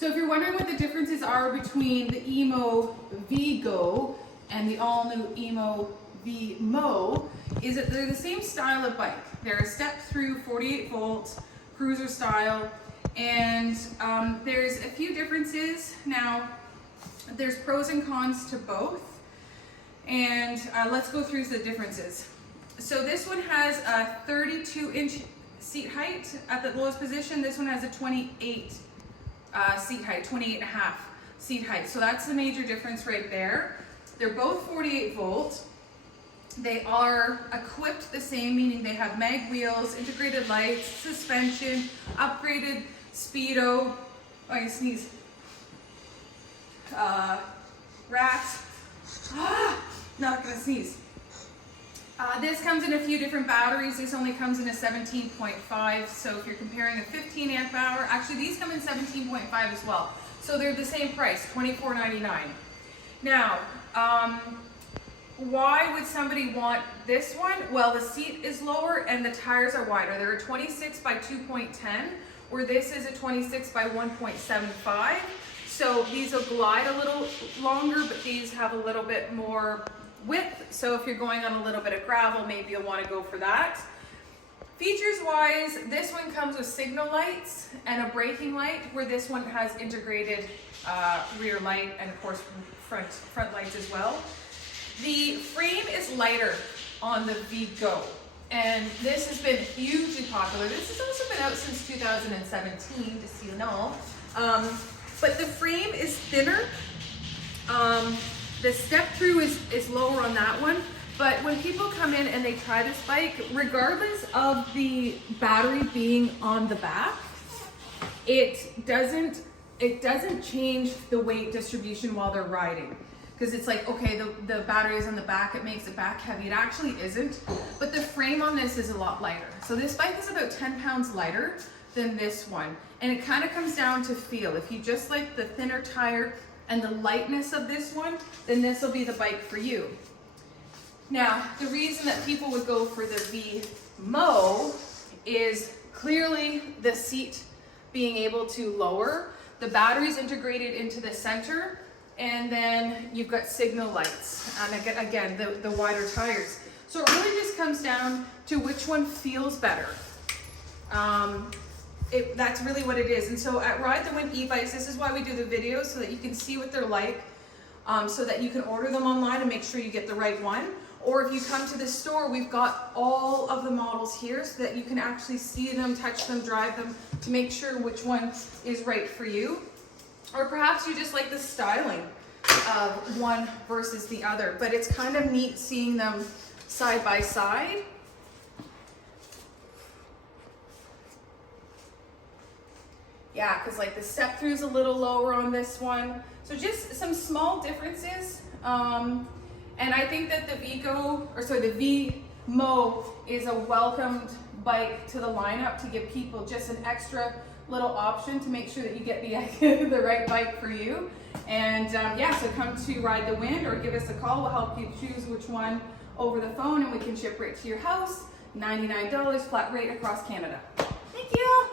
So if you're wondering what the differences are between the Emmo VGO and the all-new Emmo VMO, is that they're the same style of bike. They're a step-through 48-volt cruiser style, and there's a few differences. Now, there's pros and cons to both, and let's go through the differences. So this one has a 32-inch seat height at the lowest position. This one has a 28 seat height, 28 and a half seat height. So that's the major difference right there. They're both 48 volt. They are equipped the same, meaning they have mag wheels, integrated lights, suspension, upgraded speedo. Oh, I sneeze. Rats. Not gonna sneeze. This comes in a few different batteries. This only comes in a 17.5. So if you're comparing a 15 amp hour, actually these come in 17.5 as well. So they're the same price, $24.99. Now, why would somebody want this one? Well, the seat is lower and the tires are wider. They're a 26 by 2.10, where this is a 26 by 1.75. So these will glide a little longer, but these have a little bit more width. So if you're going on a little bit of gravel, maybe you'll want to go for that. Features wise, this one comes with signal lights and a braking light, where this one has integrated rear light and of course front lights as well. The frame is lighter on the VGO, and this has been hugely popular. This has also been out since 2017, just so you know. But the frame is thinner. The step through is lower on that one. But when people come in and they try this bike, regardless of the battery being on the back, it doesn't change the weight distribution while they're riding. Because it's like, okay, the battery is on the back, it makes it back heavy. It actually isn't. But the frame on this is a lot lighter. So this bike is about 10 pounds lighter than this one. And it kind of comes down to feel. If you just like the thinner tire and the lightness of this one, then this will be the bike for you. Now, the reason that people would go for the VMO is clearly the seat being able to lower. The battery's integrated into the center, and then you've got signal lights, and again, the wider tires. So it really just comes down to which one feels better. That's really what it is. And so at Ride the Wind e-bikes, this is why we do the videos, so that you can see what they're like, so that you can order them online and make sure you get the right one. Or if you come to the store, we've got all of the models here so that you can actually see them, touch them, drive them, to make sure which one is right for you. Or perhaps you just like the styling of one versus the other. But it's kind of neat seeing them side by side. Yeah, because like the step through is a little lower on this one. So just some small differences. And I think that the VMO is a welcomed bike to the lineup to give people just an extra little option to make sure that you get the right bike for you. And yeah, so come to Ride the Wind or give us a call. We'll help you choose which one over the phone, and we can ship right to your house. $99 flat rate across Canada. Thank you.